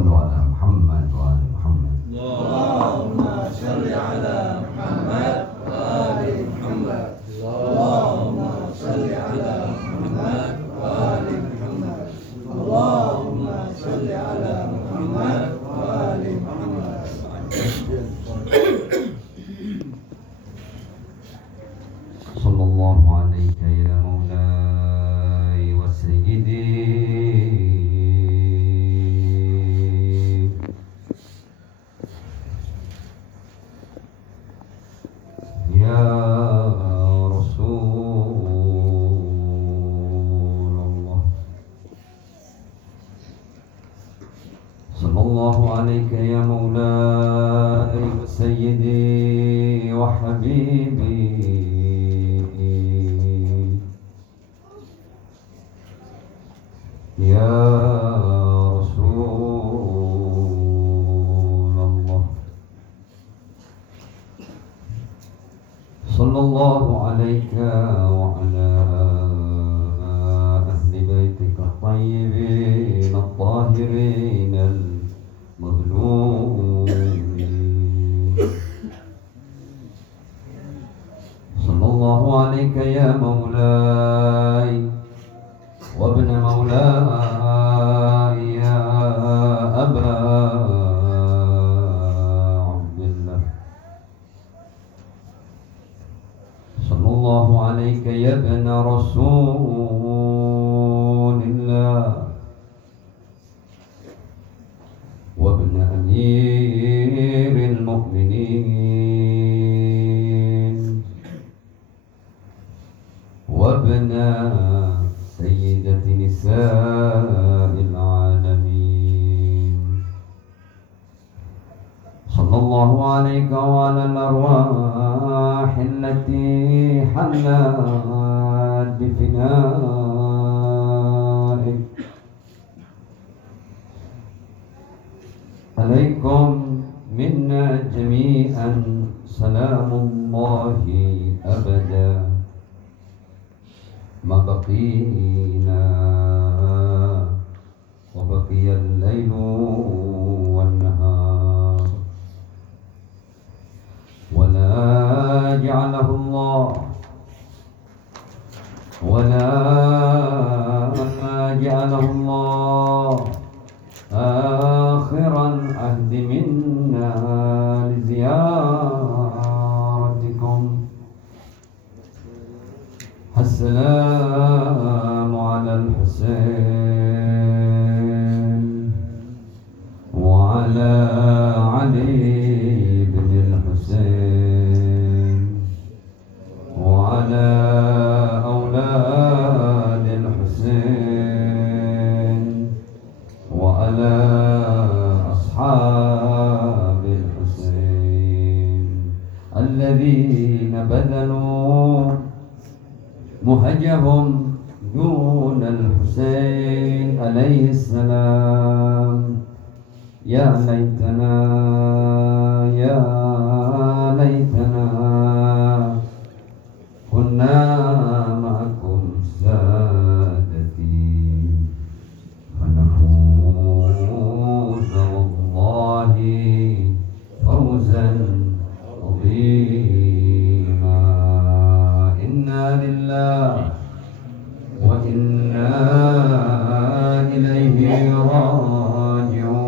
صلوا على محمد وآل محمد. اللهم صل على محمد وآل محمد. اللهم صل على محمد وآل محمد. اللهم صل على محمد وآل محمد. صلى الله عليك يا مولاي وسيدي يا رسول الله. صلى الله عليك يا مولاي وسيدي وحبيبي يا رسول الله. صلى الله عليك وعلى أهل بيتك الطيبين الطاهرين المظلومين. صلى الله عليك يا مولاي وابن مولاي يا أبا عبد الله. صلى الله عليك يا ابن رسول الله وابن أمير المؤمنين وابن سيدة نساء العالمين. صلى الله عليك وعلى الأرواح التي حلت بفنائك. عليكم منا جميعا سلام الله أبدا ما بقينا وبقي الليل والنهار، ولا جعله الله آخر العهد منا لزيارتكم. السلام على الحسين وعلى علي بن الحسين وعلى أولاد الحسين وعلى أصحاب الحسين الذين بذلوا مهجهم دون الحسين عليه السلام. يا ليتنا كنا معكم سادتي فنفوز والله فوزا عظيما. إنا لله وإنا إليه راجعون.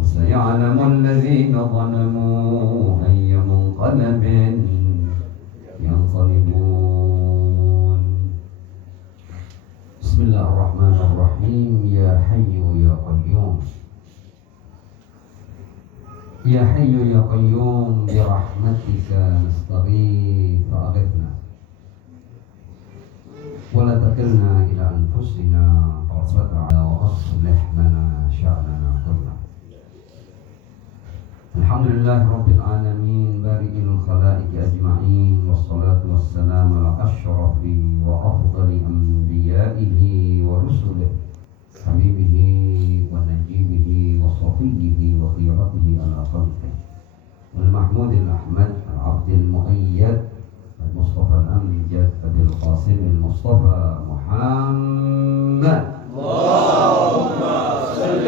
وسيعلم الذين ظلموا أي منقلب ينقلبون. بسم الله الرحمن الرحيم. يا حي يا قيوم، يا حي يا قيوم برحمتك نستغيث فأغثنا ولا تكلنا إلى أنفسنا طرفة عين وأصلح لنا شأننا كله. الحمد لله رب العالمين بارئ الخلائق أجمعين، والصلاة والسلام على أشرف وأفضل أنبيائه ورسله حبيبه ونجيبه وصفيه وخيرته على خلقه، والمحمود الأحمد العبد المؤيد المصطفى الأمجد أبي القاسم المصطفى محمد. اللهم صل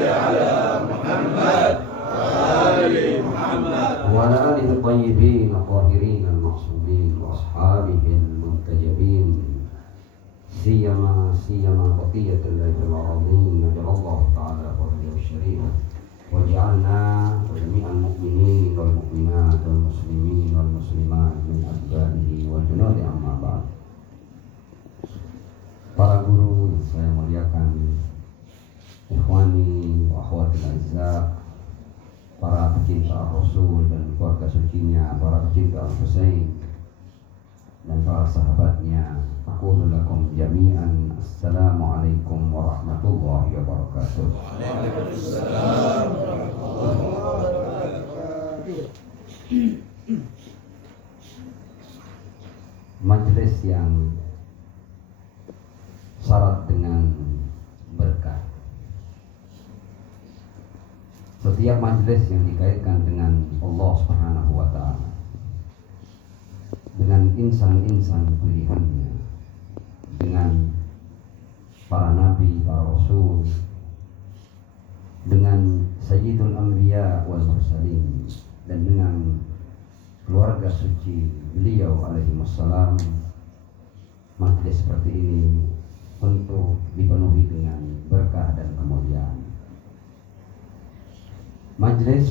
سيما بقية الله العظيم نجل الله تعالى فضله الشريف وجعلنا وجميع المؤمنين والمؤمنات والمسلمين والmuslimat min atba'ihi wal junudi amma ba'd. Para guru yang saya muliakan, ikhwani wa akhwati al-azza, para pecinta Rasul dan keluarga sucinya, para pecinta Al-Husain dan para sahabatnya, aku lakum jami'an assalamualaikum warahmatullahi wabarakatuh. Waalaikumsalam warahmatullahi wabarakatuh. Majelis yang syarat dengan berkah. Setiap majelis yang dikaitkan dengan Allah Subhanahu wa taala, dengan insan-insan pilihannya, dengan para nabi, para rasul, dengan sayyidul anbiya wal mursalin, dan dengan keluarga suci beliau alaihi wassalam, majelis seperti ini tentu dipenuhi dengan berkah dan kemuliaan. Majelis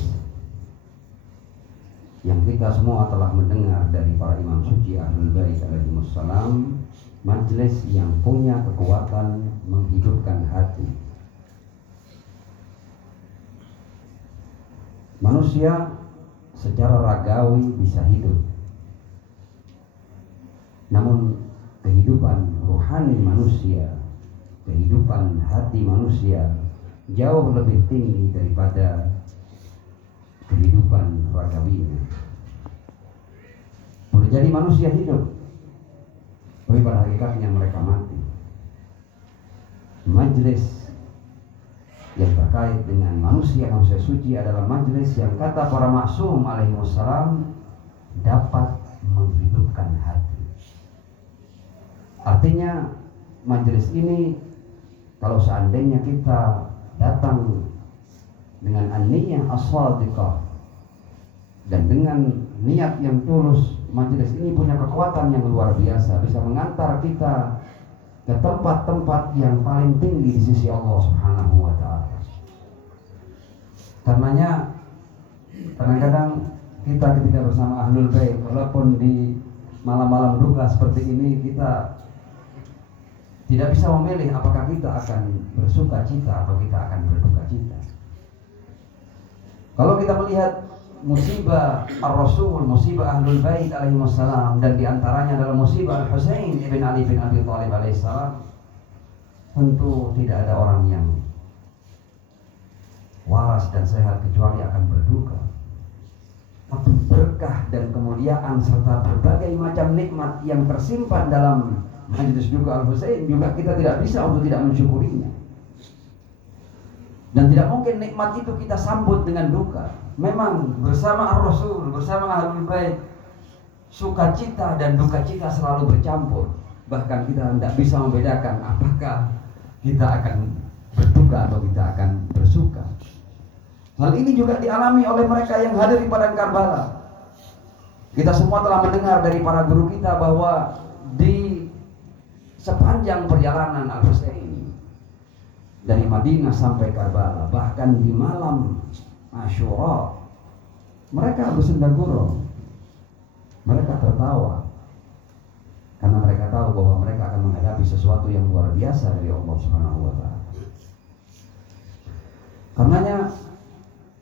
yang kita semua telah mendengar dari para imam suci Ahlul Bait alaihi wassalam, majelis yang punya kekuatan menghidupkan hati. Manusia secara ragawi bisa hidup, namun kehidupan rohani manusia, kehidupan hati manusia jauh lebih tinggi daripada kehidupan ragawinya. Boleh jadi manusia hidup, tapi pada hakikatnya mereka mati. Majelis yang terkait dengan manusia suci adalah majelis yang kata para maksum alaihi wassalam dapat menghidupkan hati. Artinya majelis ini kalau seandainya kita datang dengan an-niyah as-shadiqah dan dengan niat yang tulus, majelis ini punya kekuatan yang luar biasa, bisa mengantar kita ke tempat-tempat yang paling tinggi di sisi Allah Subhanahu wa taala. Karenanya kadang-kadang kita ketika bersama Ahlul Bait, walaupun di malam-malam duka seperti ini, kita tidak bisa memilih apakah kita akan bersuka cita atau kita akan berduka cita. Kalau kita melihat musibah Ar-Rasul, musibah Ahlul Bait alaihi wassalam, dan diantaranya adalah musibah Al-Husain ibn Ali bin Abi Thalib alaihi salam, tentu tidak ada orang yang waras dan sehat kecuali akan berduka. Tapi berkah dan kemuliaan serta berbagai macam nikmat yang tersimpan dalam majelis duka Al-Husain juga kita tidak bisa untuk tidak mensyukurinya. Dan tidak mungkin nikmat itu kita sambut dengan duka. Memang bersama Ar-Rasul, bersama Ahlul Bait, sukacita dan duka cita selalu bercampur. Bahkan kita tidak bisa membedakan apakah kita akan berduka atau kita akan bersuka. Hal ini juga dialami oleh mereka yang hadir di padang Karbala. Kita semua telah mendengar dari para guru kita bahwa di sepanjang perjalanan Al-Husain dari Madinah sampai Karbala, bahkan di malam Asyura, mereka bersenda gurau, mereka tertawa karena mereka tahu bahwa mereka akan menghadapi sesuatu yang luar biasa dari Allah Subhanahu wa taala. Karenanya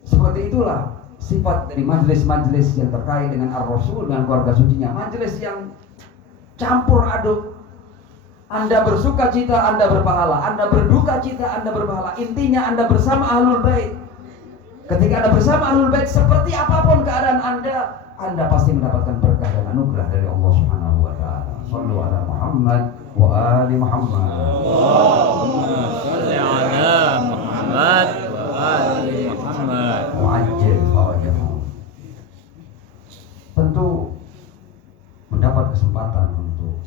seperti itulah sifat dari majelis-majelis yang terkait dengan Ar-Rasul dan keluarga sucinya, majelis yang campur aduk. Anda bersuka cita, Anda berpahala. Anda berduka cita, Anda berpahala. Intinya Anda bersama Ahlul Bait. Ketika Anda bersama Ahlul Bait, seperti apapun keadaan Anda pasti mendapatkan berkah dan anugerah dari Allah Subhanahu wa taala. Shallu ala Muhammad wa ali Muhammad. Allahumma shalli ala Muhammad wa ali Muhammad. Wa'ajjil farajahum. Tentu mendapat kesempatan untuk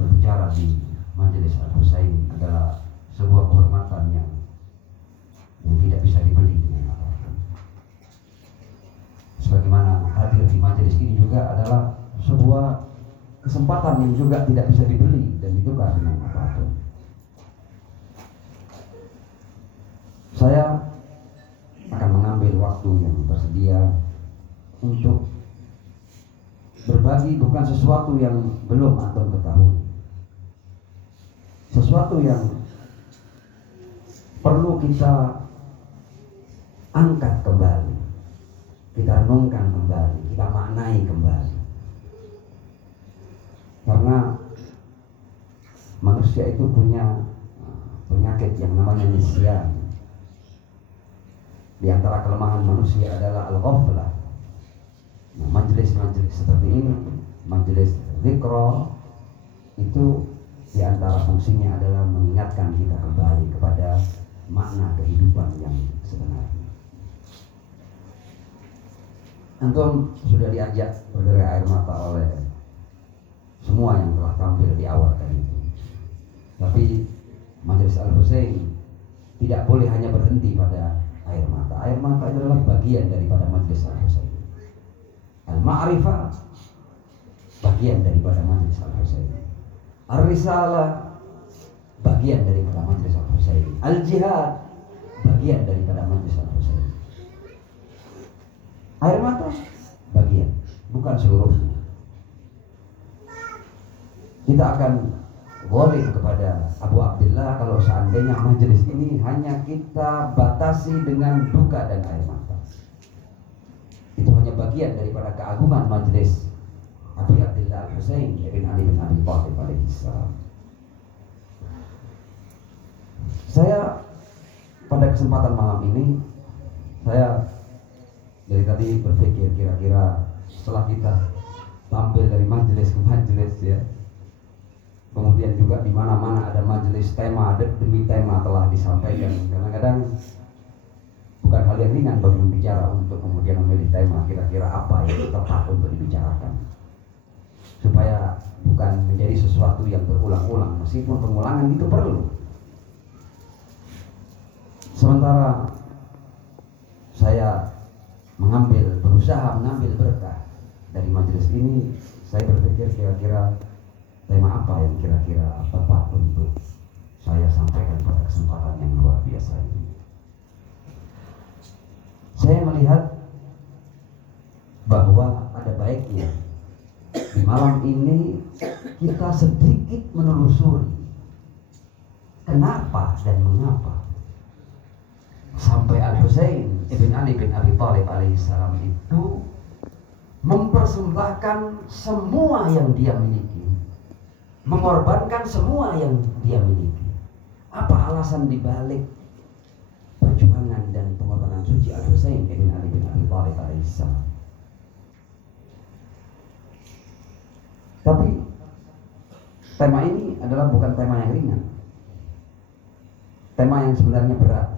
berbicara di majelis Al-Husain adalah sebuah kehormatan yang tidak bisa dibeli dengan apapun. Sebagaimana hadir di majelis ini juga adalah sebuah kesempatan yang juga tidak bisa dibeli dan ditukar dengan apapun. Saya akan mengambil waktu yang tersedia untuk berbagi bukan sesuatu yang belum antum ketahui, sesuatu yang perlu kita angkat kembali, kita renungkan kembali, kita maknai kembali. Karena manusia itu punya penyakit yang namanya nisyan. Di antara kelemahan manusia adalah al-ghaflah. Nah, majelis-majelis seperti ini, majelis dzikra, itu di antara fungsinya adalah mengingatkan kita kembali kepada makna kehidupan yang sebenarnya. Antum sudah diajak berderai air mata oleh semua yang telah tampil di awal tadi itu. Tapi Majelis Al-Husain tidak boleh hanya berhenti pada air mata. Air mata adalah bagian daripada Majelis Al-Husain. Al-Ma'rifah bagian daripada Majelis Al-Husain. Ar-Risalah bagian daripada Majelis Al-Husain. Al-Jihad bagian daripada Majelis Al-Husain. Air mata bagian, bukan seluruhnya. Kita akan zalim kepada Abu Abdillah kalau seandainya majelis ini hanya kita batasi dengan duka dan air mata. Itu hanya bagian daripada keagungan majelis Abu Abdillah Al-Husain bin Ali bin Abi Thalib alaihissalam. Saya pada kesempatan malam ini, saya dari tadi berpikir kira-kira setelah kita tampil dari majelis ke majelis ya, kemudian juga di mana-mana ada majelis tema demi tema telah disampaikan. Kadang-kadang bukan hal yang ringan bagi pembicara untuk kemudian memilih tema kira-kira apa yang tepat untuk dibicarakan, supaya bukan menjadi sesuatu yang berulang-ulang, meskipun pengulangan itu perlu. Sementara saya berusaha mengambil berkah dari majelis ini, saya berpikir kira-kira tema apa yang kira-kira tepat untuk saya sampaikan pada kesempatan yang luar biasa ini. Saya melihat bahwa ada baiknya di malam ini kita sedikit menelusuri kenapa dan mengapa sampai Al-Husain ibn Ali bin Abi Thalib alaihissalam itu mempersembahkan semua yang dia miliki, mengorbankan semua yang dia miliki. Apa alasan dibalik perjuangan dan pengorbanan suci Al-Husain ibn Ali bin Abi Thalib alaihissalam? Tapi tema ini adalah bukan tema yang ringan, tema yang sebenarnya berat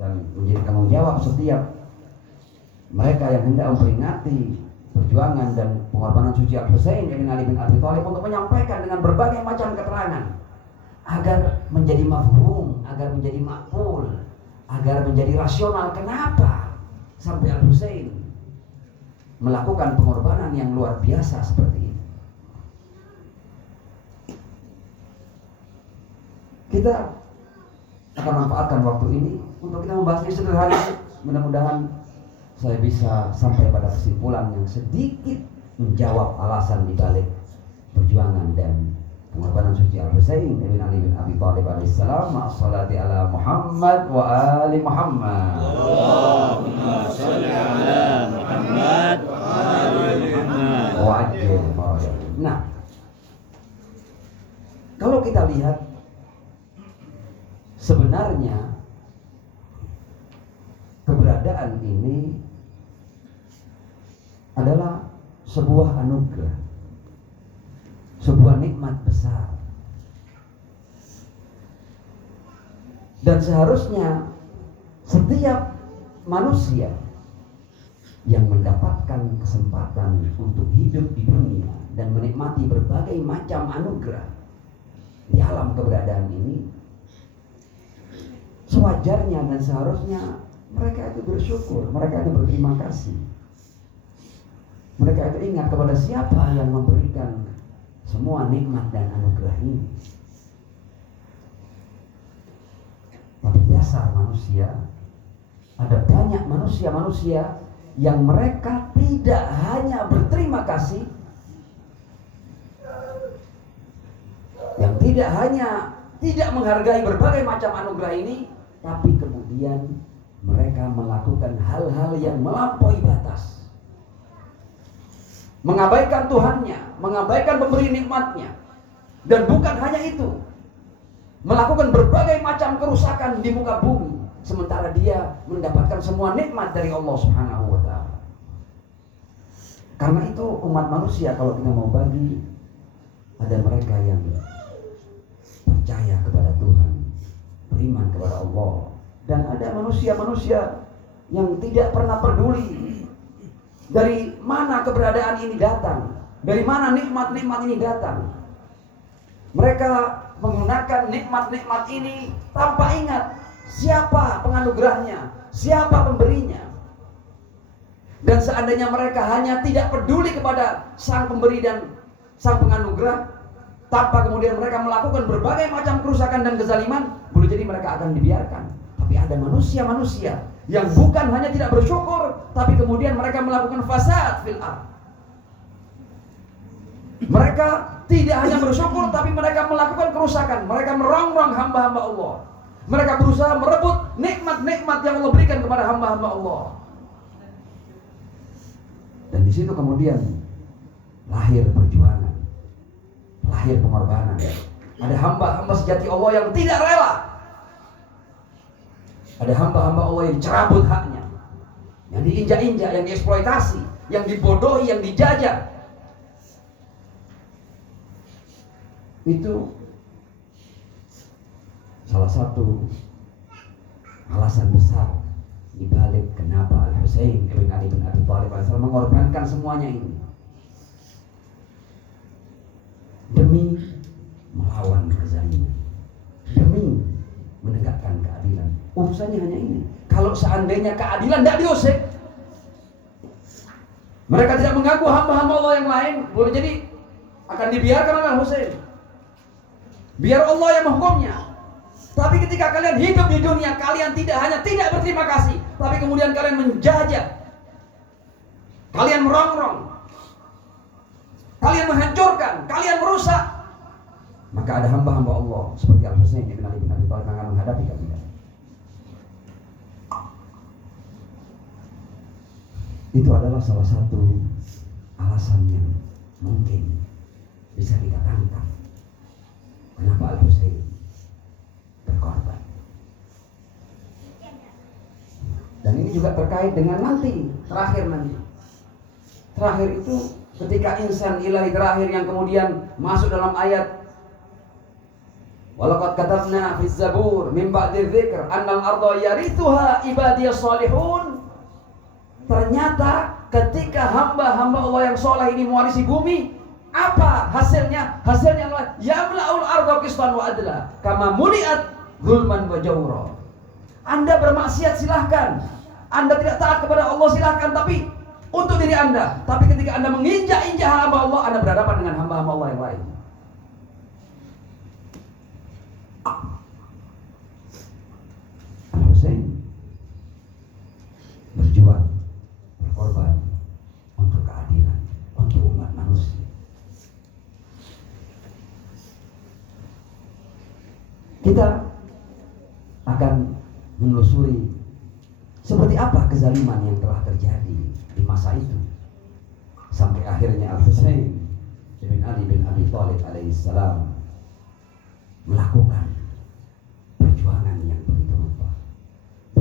dan menjadi tanggung jawab setiap mereka yang hendak memperingati perjuangan dan pengorbanan suci Al-Husain bin Ali bin Abi Thalib untuk menyampaikan dengan berbagai macam keterangan agar menjadi mafhum, agar menjadi makbul, agar menjadi rasional. Kenapa sampai Al-Husain melakukan pengorbanan yang luar biasa seperti ini? Kita akan manfaatkan waktu ini untuk kita membahasnya sederhana. Mudah-mudahan saya bisa sampai pada kesimpulan yang sedikit menjawab alasan dibalik perjuangan dan pengorbanan suci Al-Husain bin Ali bin Abi Thalib alaihissalam. Ma'assalati ala Muhammad wa ali Muhammad. Allahumma sholli ala Muhammad wa ali Muhammad. Wa ajil. Nah, kalau kita lihat sebenarnya keberadaan ini adalah sebuah anugerah, sebuah nikmat besar, dan seharusnya setiap manusia yang mendapatkan kesempatan untuk hidup di dunia dan menikmati berbagai macam anugerah di alam keberadaan ini, sewajarnya dan seharusnya mereka itu bersyukur, mereka itu berterima kasih, mereka itu ingat kepada siapa yang memberikan semua nikmat dan anugerah ini. Tapi dasar manusia, ada banyak manusia-manusia yang mereka tidak hanya berterima kasih, yang tidak hanya tidak menghargai berbagai macam anugerah ini, tapi kemudian mereka melakukan hal-hal yang melampaui batas, mengabaikan Tuhannya, mengabaikan pemberi nikmatnya. Dan bukan hanya itu, melakukan berbagai macam kerusakan di muka bumi, sementara dia mendapatkan semua nikmat dari Allah Subhanahu wa ta'ala. Karena itu umat manusia, kalau kita mau bagi, ada mereka yang percaya kepada Tuhan, beriman kepada Allah, dan ada manusia-manusia yang tidak pernah peduli dari mana keberadaan ini datang, dari mana nikmat-nikmat ini datang. Mereka menggunakan nikmat-nikmat ini tanpa ingat siapa penganugerahnya, siapa pemberinya. Dan seandainya mereka hanya tidak peduli kepada sang pemberi dan sang penganugerah, tanpa kemudian mereka melakukan berbagai macam kerusakan dan kezaliman, boleh jadi mereka akan dibiarkan. Tapi ada manusia-manusia yang bukan hanya tidak bersyukur, tapi kemudian mereka melakukan fasad fil ardh. Mereka tidak hanya bersyukur, tapi mereka melakukan kerusakan. Mereka merongrong hamba-hamba Allah. Mereka berusaha merebut nikmat-nikmat yang Allah berikan kepada hamba-hamba Allah. Dan di situ kemudian lahir perjuangan, lahir pengorbanan. Ada hamba-hamba sejati Allah yang tidak rela. Ada hamba-hamba Allah yang cerabut haknya, yang diinjak-injak, yang dieksploitasi, yang dibodohi, yang dijajah. Itu salah satu alasan besar dibalik kenapa Al-Husain bin Ali bin Abi Thalib mengorbankan semuanya ini demi melawan kezaliman, demi menegakkan keadilan. Urusannya hanya ini. Kalau seandainya keadilan tidak diusik, mereka tidak mengaku hamba-hamba Allah yang lain, boleh jadi akan dibiarkan oleh Al-Husain. Biar Allah yang menghukumnya. Tapi ketika kalian hidup di dunia, kalian tidak hanya tidak berterima kasih, tapi kemudian kalian menjajah, kalian merongrong, kalian menghancurkan, kalian merusak, maka ada hamba-hamba Allah seperti Al-Husain bin Ali bin Abi Thalib yang akan menghadapi kalian. Itu adalah salah satu alasan yang mungkin bisa kita tangkap kenapa Al-Husain berkorban. Dan ini juga terkait dengan nanti, terakhir nanti. Terakhir itu ketika insan ilahi terakhir yang kemudian masuk dalam ayat walaqad katabna fiz zabur min ba'di dzikr annal arda yarithuha ibadiyas salihun. Ternyata ketika hamba-hamba Allah yang soleh ini mewarisi bumi, apa hasilnya? Hasilnya adalah yamla'ul arda qistan wa adla kama muliat zulman wa jawra. Anda bermaksiat silahkan, Anda tidak taat kepada Allah silahkan, tapi untuk diri Anda. Tapi ketika Anda menginjak-injak hamba Allah, Anda berhadapan dengan hamba-hamba Allah yang lain. Al-Husain berjuang, berkorban untuk keadilan, untuk umat manusia. Kita akan menelusuri seperti apa kezaliman yang telah terjadi di masa itu sampai akhirnya Al-Husain bin Ali bin Abi Thalib alaihissalam melakukan perjuangan yang begitu rupa.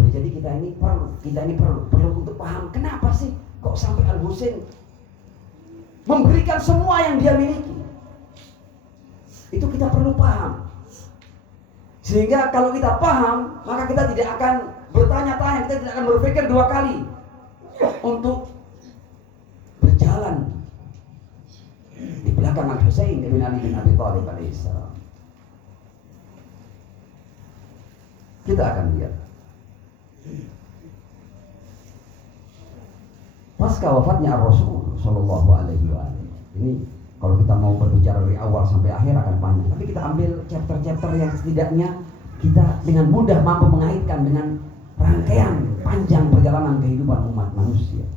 Jadi kita ini perlu untuk paham kenapa sih kok sampai Al-Husain memberikan semua yang dia miliki. Itu kita perlu paham. Sehingga kalau kita paham, maka kita tidak akan bertanya-tanya, kita tidak akan berpikir dua kali untuk berjalan di belakang Al-Husain bin Ali bin Abi Thalib alaihissalam. Kita akan lihat pasca wafatnya Rasul Shallallahu Alaihi Wasallam. Ini Kalau kita mau berbicara dari awal sampai akhir akan panjang. Tapi kita ambil chapter-chapter yang setidaknya kita dengan mudah mampu mengaitkan dengan rangkaian panjang perjalanan kehidupan umat manusia.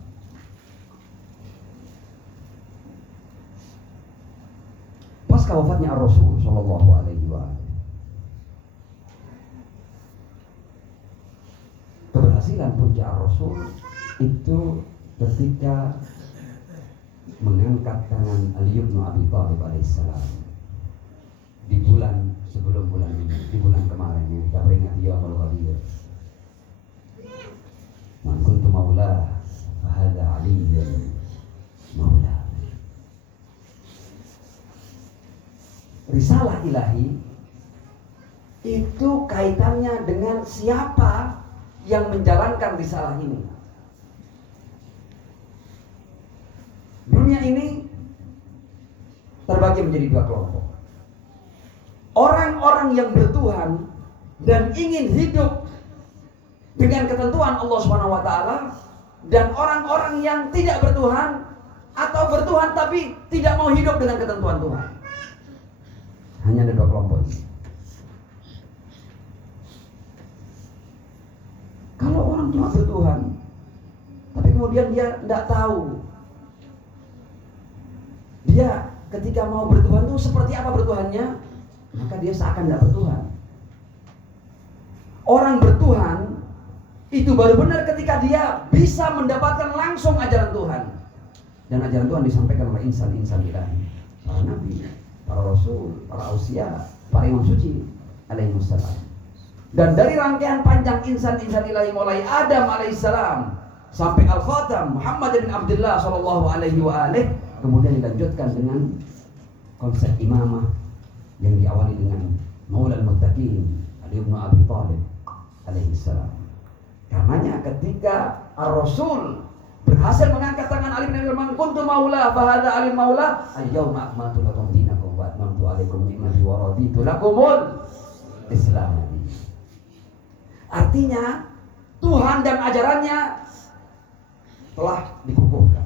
Pasca wafatnya Rasul Shallallahu Alaihi Wasallam, keberhasilan puncak Rasul itu ketika mengangkat tangan Ali bin Abi Thalib alaihissalam di bulan sebelum bulan ini, di bulan kemarin yang kita peringati Yaumul Ghadir. Man kuntu maula fahadha aliyyun maula. Risalah ilahi itu kaitannya dengan siapa yang menjalankan risalah ini. Dunia ini terbagi menjadi dua kelompok. Orang-orang yang bertuhan dan ingin hidup dengan ketentuan Allah Subhanahu wa taala, dan orang-orang yang tidak bertuhan atau bertuhan tapi tidak mau hidup dengan ketentuan Tuhan. Hanya ada dua kelompok ini. Kalau orang cuma bertuhan tapi kemudian dia tidak tahu dia ketika mau bertuhan itu seperti apa bertuhannya, maka dia seakan tidak bertuhan. Orang bertuhan itu baru benar ketika dia bisa mendapatkan langsung ajaran Tuhan. Dan ajaran Tuhan disampaikan oleh insan-insan ilahi, para nabi, para rasul, para ausia, para imam suci alaihi wassalam. Dan dari rangkaian panjang insan-insan ilahi mulai Adam alaihissalam sampai Al-Khatam Muhammad bin Abdullah sallallahu alaihi wa alihi, kemudian dilanjutkan dengan konsep imamah yang diawali dengan Maula al-Muttaqin Ali bin Abi Thalib alaihi salam. Karenanya ketika Ar-Rasul berhasil mengangkat tangan Ali bin Abi Thalib, kuntu maula fa hadza Ali maula, al-yauma akmaltu lakum dinakum wa atmamtu alaikum ni'mati wa raditu lakumul Islam. Artinya Tuhan dan ajarannya telah dikukuhkan,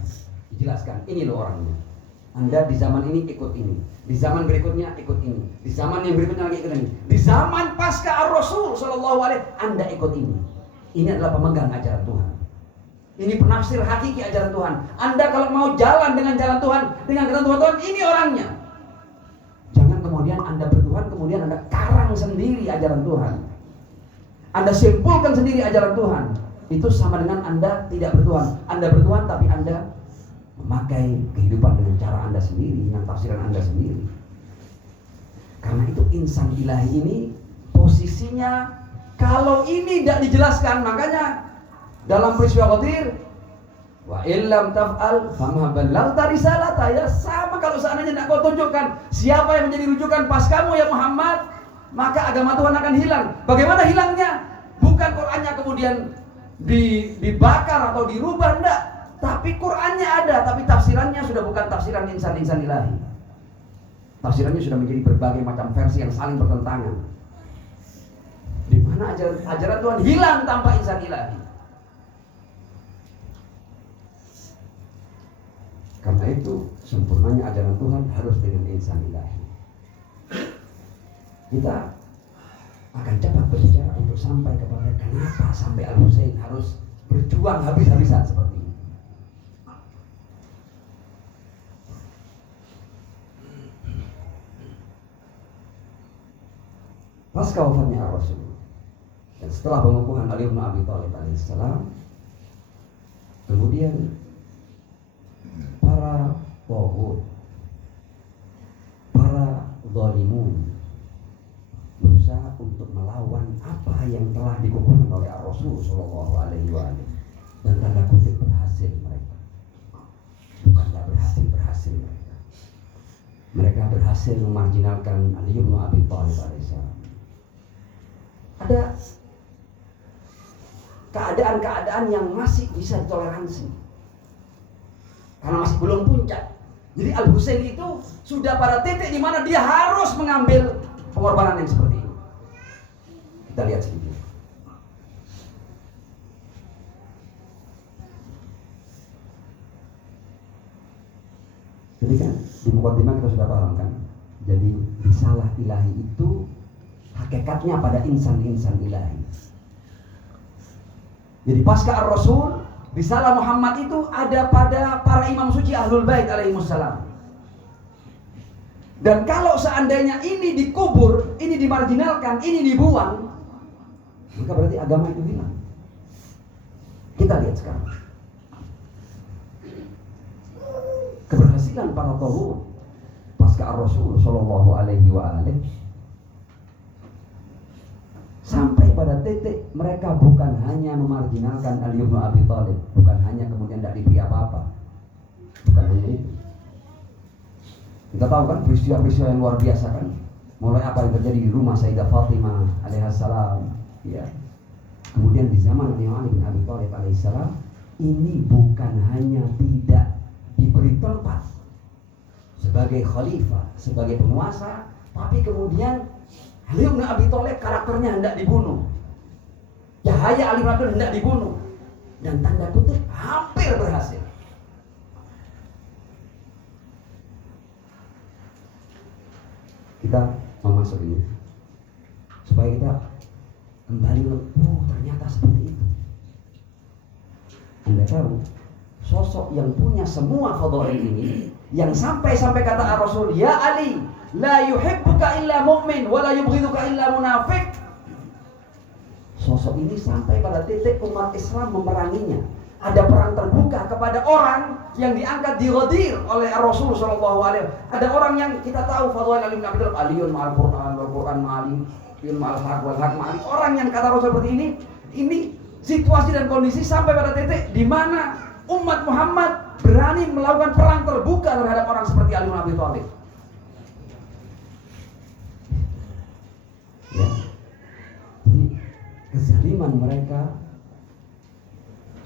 dijelaskan. Ini loh orangnya. Anda di zaman ini ikut ini, di zaman berikutnya ikut ini, di zaman yang berikutnya lagi ikut ini, di zaman pasca Ar-Rasul Shallallahu Alaihi Anda ikut ini. Ini adalah pemegang ajaran Tuhan. Ini penafsir hakiki ajaran Tuhan. Anda kalau mau jalan dengan jalan Tuhan, dengan ketentuan Tuhan, ini orangnya. Jangan kemudian Anda bertuhan, kemudian Anda karang sendiri ajaran Tuhan. Anda simpulkan sendiri ajaran Tuhan. Itu sama dengan Anda tidak bertuhan. Anda bertuhan tapi Anda memakai kehidupan dengan cara Anda sendiri, dengan tafsiran Anda sendiri. Karena itu insan ilahi ini posisinya, kalau ini tidak dijelaskan, makanya dalam peristiwa Ghadir, wa illam taf'al fama ballaghta risalata, ya sama kalau seandainya tidak kau tunjukkan siapa yang menjadi rujukan paskamu ya Muhammad, maka agama Tuhan akan hilang. Bagaimana hilangnya? Bukan Qur'annya kemudian dibakar atau dirubah, enggak. Tapi Qur'annya ada, tapi tafsirannya sudah bukan tafsiran insan-insan ilahi. Tafsirannya sudah menjadi berbagai macam versi yang saling bertentangan. Di mana ajaran Tuhan hilang tanpa insan ilahi. Karena itu sempurnanya ajaran Tuhan harus dengan insan ilahi. Kita akan cepat berbicara untuk sampai kepada kenapa sampai Al-Husain harus berjuang habis-habisan seperti ini. Pasca wafatnya Ar-Rasul dan setelah pengukuhan Ali bin Abi Thalib alaihissalam, kemudian para taghut, para zalimun berusaha untuk melawan apa yang telah dikukuhkan oleh Ar-Rasul Shallallahu Alaihi Wasallam, dan tanda kutip berhasil mereka. Bukanlah berhasil mereka. Mereka berhasil memarginalkan Ali bin Abi Thalib alaihissalam. Ada keadaan-keadaan yang masih bisa ditoleransi karena masih belum puncak. Jadi Al-Husain itu sudah pada titik di mana dia harus mengambil pengorbanan yang seperti ini. Kita lihat sedikit. Ketika Di mukadimah kita sudah paham kan? Jadi risalah ilahi itu hakikatnya pada insan-insan ilahi. Jadi pasca ar-Rasul, risalah Muhammad itu ada pada para imam suci Ahlul Bait alaihimussalam. Dan kalau seandainya ini dikubur, ini dimarginalkan, ini dibuang, maka berarti agama itu hilang. Kita lihat sekarang keberhasilan para tauhid pasca ar-Rasul sallallahu alaihi wa alihi sampai pada titik mereka bukan hanya memarginalkan Ali bin Abi Thalib, bukan hanya kemudian tidak diberi apa-apa, bukan hanya itu. Kita tahu kan peristiwa-peristiwa yang luar biasa kan, mulai apa yang terjadi di rumah Sayyidah Fatimah alaihissalam, ya. Kemudian di zaman Imam Ali bin Abi Thalib alaihissalam, ini bukan hanya tidak diberi tempat sebagai khalifah, sebagai penguasa, tapi kemudian Ali bin Abi Thalib karakternya hendak dibunuh. Cahaya Ali bin Abi Thalib hendak dibunuh. Dan tanda kutip hampir berhasil. Kita masuk ini supaya kita kembali, oh ternyata seperti itu. Anda tahu, sosok yang punya semua fadhail ini, yang sampai kata Rasul, ya Ali, la yuhibbuka illa mu'min wa la yubghiduka illa munafiq. Sosok ini sampai pada titik umat Islam memeranginya. Ada perang terbuka kepada orang yang diangkat di Ghadir oleh Rasul sallallahu alaihi wasallam. Ada orang yang kita tahu fadhail Ali bin Abi Thalib, aliyun ma'al Qur'an wal Qur'an ma'ali, bil ma'al haq wal haq ma'ali. Orang yang kata Rasul seperti ini situasi dan kondisi sampai pada titik di mana umat Muhammad berani melakukan perang terbuka terhadap orang seperti Ali bin Abi Thalib. Ya. Jadi kezaliman mereka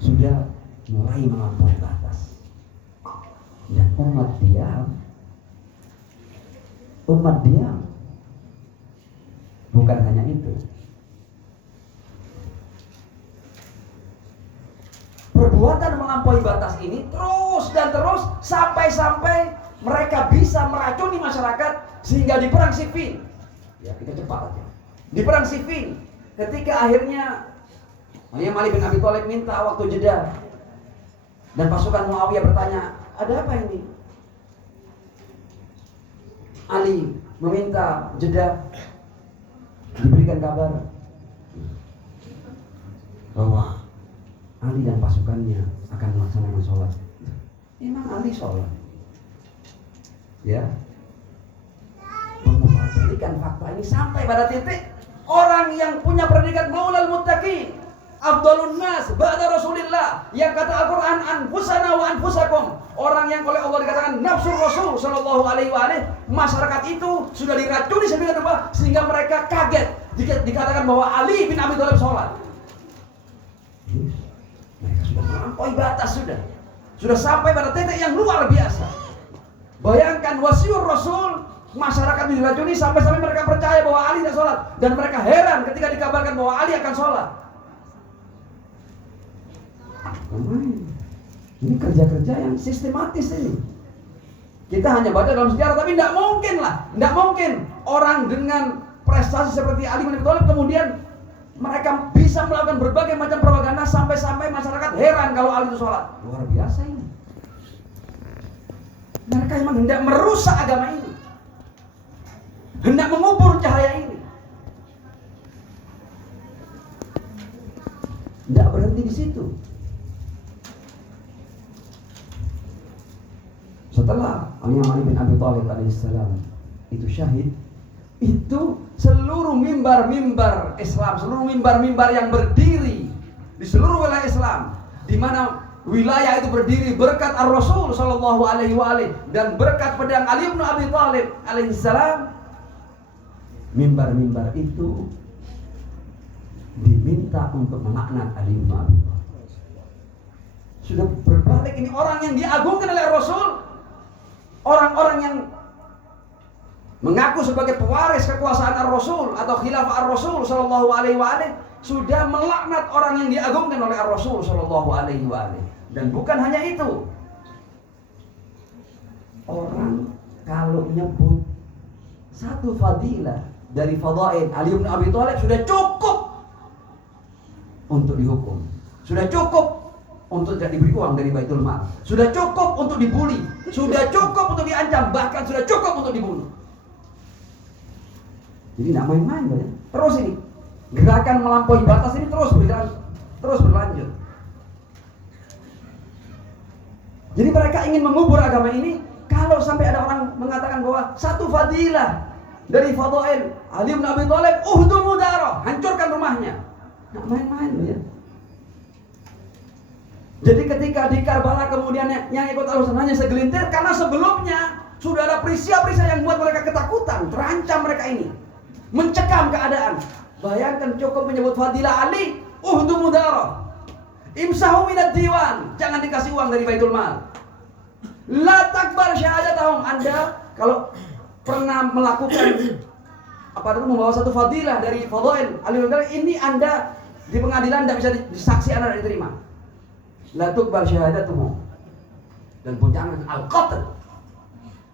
sudah mulai melampaui batas. Dan umat diam. Bukan hanya itu. Perbuatan melampaui batas ini terus sampai mereka bisa meracuni masyarakat sehingga di perang Siffin. Ya, kita cepat aja. Di perang Siffin, ketika akhirnya Imam Ali bin Abi Thalib minta waktu jeda, dan pasukan Muawiyah bertanya, ada apa ini? Ali meminta jeda, diberikan kabar bahwa Ali dan pasukannya akan melaksanakan sholat. Memang Ali sholat, ya. Memperhatikan fakta ini sampai pada titik orang yang punya predikat Maulal Muttaqin, Afdalun nas ba'da Rasulillah, yang kata Al-Quran anfusana wa anfusakum, orang yang oleh Allah dikatakan nafsu Rasul sallallahu alaihi wa alihi, masyarakat itu sudah diracuni sedemikian rupa sehingga mereka kaget dikatakan bahwa Ali bin Abi Thalib sholat. Mereka sudah melampaui batas, sudah sampai pada titik yang luar biasa. Bayangkan wasiur Rasul, masyarakat diracuni sampai mereka percaya bahwa Ali tidak sholat, dan mereka heran ketika dikabarkan bahwa Ali akan sholat. Ini kerja-kerja yang sistematis ini. Kita hanya baca dalam sejarah, tapi tidak mungkin orang dengan prestasi seperti Ali bin Abi Thalib kemudian mereka bisa melakukan berbagai macam propaganda sampai masyarakat heran kalau Ali itu sholat. Luar biasa ini. Mereka memang hendak merusak agama ini, hendak mengubur cahaya ini. Tidak berhenti di situ. Setelah Ali bin Abi Thalib alaihissalam itu syahid, itu seluruh mimbar-mimbar Islam, seluruh mimbar-mimbar yang berdiri di seluruh wilayah Islam, di mana wilayah itu berdiri berkat Ar-Rasul sallallahu alaihi wa alihi dan berkat pedang Ali bin Abi Thalib alaihissalam, mimbar-mimbar itu diminta untuk melaknat Ali bin Abi Thalib. Sudah berbalik, ini orang yang diagungkan oleh Rasul, orang-orang yang mengaku sebagai pewaris kekuasaan Ar-Rasul atau khilafah Ar-Rasul sallallahu alaihi wa alihi sudah melaknat orang yang diagungkan oleh Ar-Rasul sallallahu alaihi wa alihi. Dan bukan hanya itu, orang kalau nyebut satu fadilah dari fadail Ali bin Abi Thalib sudah cukup untuk dihukum, sudah cukup untuk tidak diberi uang dari Baitul Mal, sudah cukup untuk dibully, sudah cukup untuk diancam, bahkan sudah cukup untuk dibunuh. Jadi tidak main-main ya. Terus ini gerakan melampaui batas ini terus berlanjut. Jadi mereka ingin mengubur agama ini. Kalau sampai ada orang mengatakan bahwa satu fadilah dari fadail Ali bin Abi Thalib, uhdumu darah, hancurkan rumahnya. Nggak main-main ya. Jadi ketika di Karbala kemudian yang ikut Al-Husain hanya segelintir, karena sebelumnya sudah ada peristiwa-peristiwa yang membuat mereka ketakutan, terancam mereka ini, mencekam keadaan. Bayangkan cukup menyebut fadilah Ali, uhdumu darah, imsahu minad diwan, jangan dikasih uang dari Baitul Mal. La takbar syahadatahum, Anda kalau pernah melakukan membawa satu fadilah dari fadail Ali bin Abi Thalib, ini Anda di pengadilan tidak bisa disaksi, Anda tidak diterima. La tukbar syahadatuhum, dan puncaknya al-qatl.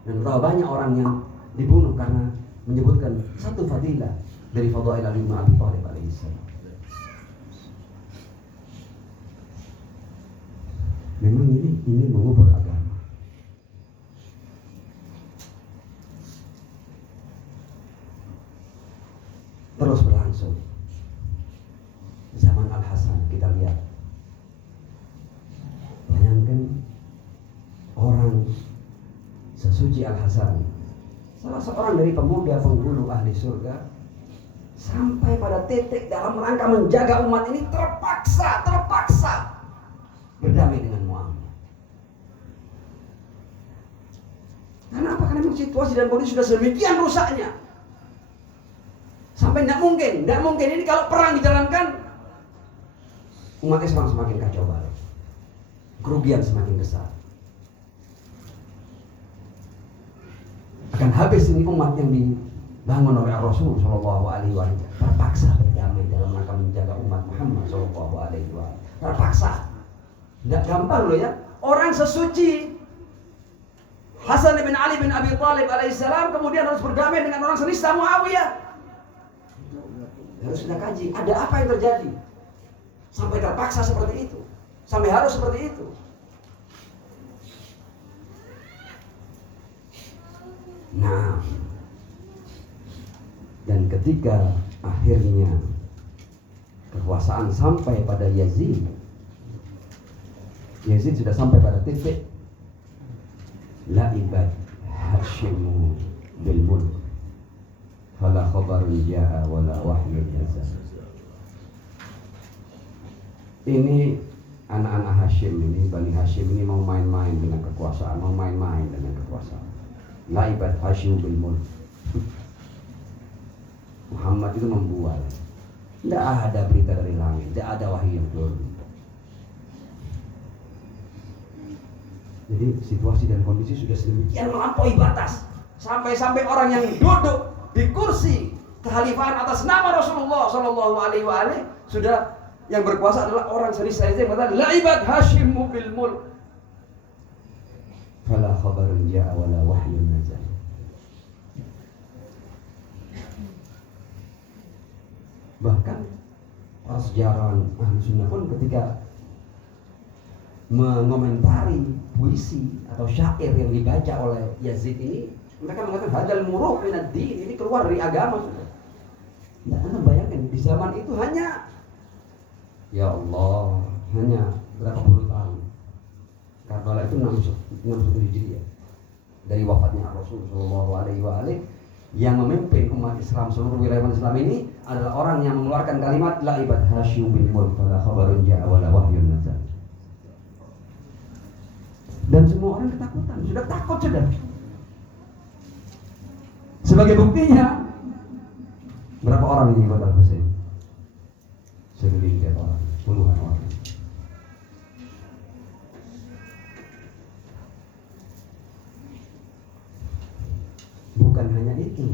Dan berapa banyak orang yang dibunuh karena menyebutkan satu fadilah dari fadail Ali bin Abi Thalib alaihissalam. Memang ini mengubur agama. Terus berlangsung. Zaman Al-Hasan kita lihat. Bayangkan orang sesuci Al-Hasan, salah seorang dari pemuda penghulu ahli surga, sampai pada titik dalam rangka menjaga umat ini terpaksa berdamai dengan Muhammad. Karena apa? Karena memang situasi dan kondisi sudah sedemikian rusaknya, sampai tidak mungkin ini kalau perang dijalankan, umat Islam semakin kacau balau, kerugian semakin besar. Akan habis ini umat yang dibangun oleh Rasul Shallallahu Alaihi Wasallam, terpaksa berdamai dalam rangka menjaga umat Muhammad Shallallahu Alaihi Wasallam. Terpaksa, tidak gampang loh ya. Orang sesuci Hasan bin Ali bin Abi Thalib alaihissalam kemudian harus berdamai dengan orang senista Muawiyah. Harus kita kaji, ada apa yang terjadi sampai terpaksa seperti itu, sampai harus seperti itu. Nah, dan ketika akhirnya kekuasaan sampai pada Yazid sudah sampai pada titik la'ibad Hashimu bil mulk fala khabarun ja'a wala wahyun nazal. Ini anak-anak Hashim ini, Bani Hashim ini mau main-main dengan kekuasaan, Laibat Hashim bil mulk. Muhammad itu membual. Tidak ada berita dari langit, tidak ada wahyu yang turun. Jadi situasi dan kondisi sudah sedemikian melampaui batas, sampai orang yang duduk di kursi kekhalifahan atas nama Rasulullah Shallallahu Alaihi Wasallam sudah yang berkuasa adalah orang senista yang berkata laibat Hashim bil mulk. Fala khabarun ja'a wala wahyun nazal. Bahkan para sejarawan ahli sunnah pun ketika mengomentari puisi atau syair yang dibaca oleh Yazid ini, mereka mengatakan hadal muruk minad din, ini keluar dari agama sudah. Nah, Anda bayangkan di zaman itu hanya ya Allah, hanya berapa puluh tahun. Karbala itu 61 Hijriah dari wafatnya Rasul Shallallahu Alaihi Wasallam. Yang memimpin umat Islam seluruh wilayah Islam ini adalah orang yang mengeluarkan kalimat la ibad Hashim bin mulk fala khabarun ja'a wala wahyun nazal. Dan semua orang ketakutan, sudah takut sudah. Sebagai buktinya, berapa orang yang ikut Al-Husain? Segelintir orang, puluhan orang. Bukan hanya itu,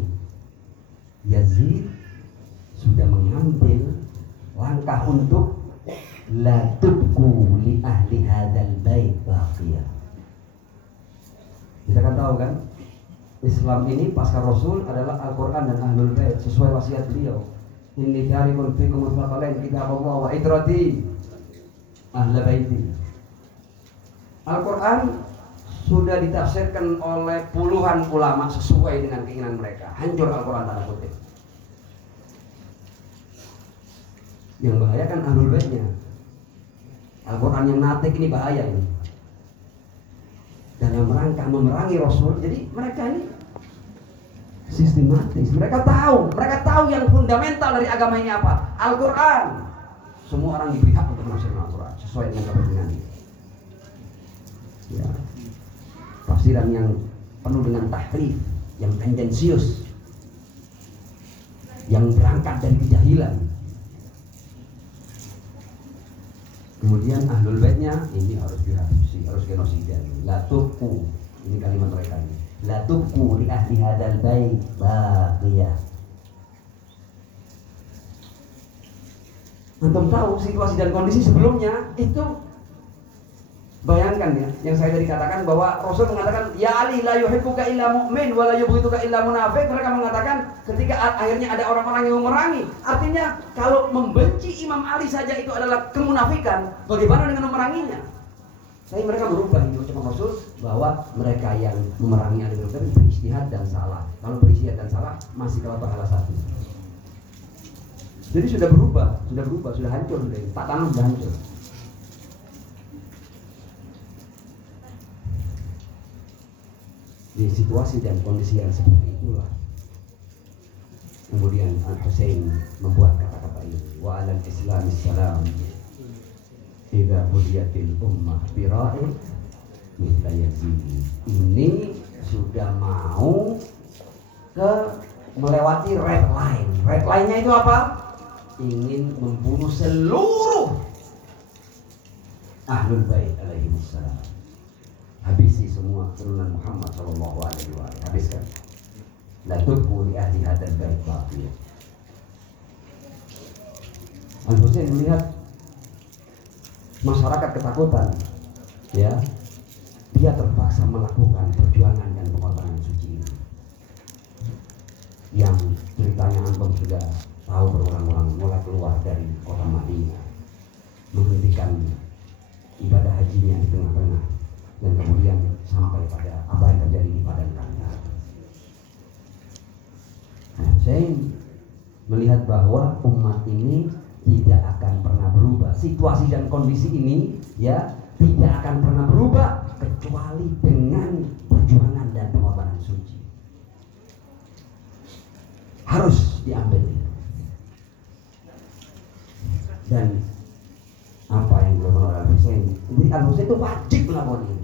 Yazid sudah mengambil langkah untuk la tubqu li ahli hadzal bait baqiyah. Kita kan tahu kan, Islam ini pasca Rasul adalah Al-Quran dan Ahlul Bait sesuai wasiat beliau. Inni tarikun fikum tsaqalain kitabullah wa itrati ahli baiti. Al-Quran sudah ditafsirkan oleh puluhan ulama sesuai dengan keinginan mereka. Hancur Al-Quran tanda kutip. Yang bahaya kan Ahlul Baitnya. Al-Quran yang natik ini bahaya ini. Dalam rangka memerangi Rasul, jadi mereka ini sistematis. Mereka tahu yang fundamental dari agama ini apa? Al-Quran. Semua orang diberi hak untuk menafsirkan Al-Quran sesuai dengan kepentingannya. Ya. Tafsiran yang penuh dengan tahrif, yang tendensius, yang berangkat dari kejahilan. Kemudian Ahlul Baitnya ini harus dihabisi, harus genosida. La tuqu, ini kalimat mereka ini. La tuqu li ahli hadzal bait baqiyah. Antum tahu situasi dan kondisi sebelumnya itu, bayangkan ya, yang saya tadi katakan bahwa Rasul mengatakan ya Ali la yuhibbuka illa mu'min wa la yubghiduka illa munafiq. Mereka mengatakan ketika akhirnya ada orang-orang yang memerangi, artinya kalau membenci Imam Ali saja itu adalah kemunafikan, bagaimana dengan memeranginya? Tapi mereka berubah di ucapan Rasul bahwa mereka yang memerangi Ali bin Abi Thalib beristihad dan salah. Kalau beristihad dan salah masih dapat pahala satu. Jadi sudah berubah, sudah hancur, tak tanam sudah hancur. Di situasi dan kondisi yang seperti itulah kemudian Al-Husain membuat kata-kata ini, wa alal islamis salam idza budiyatil ummah bira'i mithla Yazid. Ini sudah mau melewati red line. Red line-nya itu apa? Ingin membunuh seluruh Ahlul Bait alaihi wassalam. Habisi semua keturunan Muhammad sallallahu alaihi wasallam. Habiskan. La tubqu li ahli hadzal bait baqiyah. Al-Husain melihat masyarakat ketakutan, ya, dia terpaksa melakukan perjuangan dan pengorbanan suci ini. Yang ceritanya antum sudah tahu berulang-ulang, mulai keluar dari kota Madinah, menghentikan ibadah hajinya di tengah-tengah, dan kemudian sampai pada apa yang terjadi di Padang Kandar. Saya melihat bahwa umat ini tidak akan pernah berubah. Situasi dan kondisi ini ya tidak akan pernah berubah kecuali dengan perjuangan dan pengorbanan suci. Harus diambil. Dan apa yang dilakukan oleh Al-Husain, Al-Husain itu wajib melakukan ini.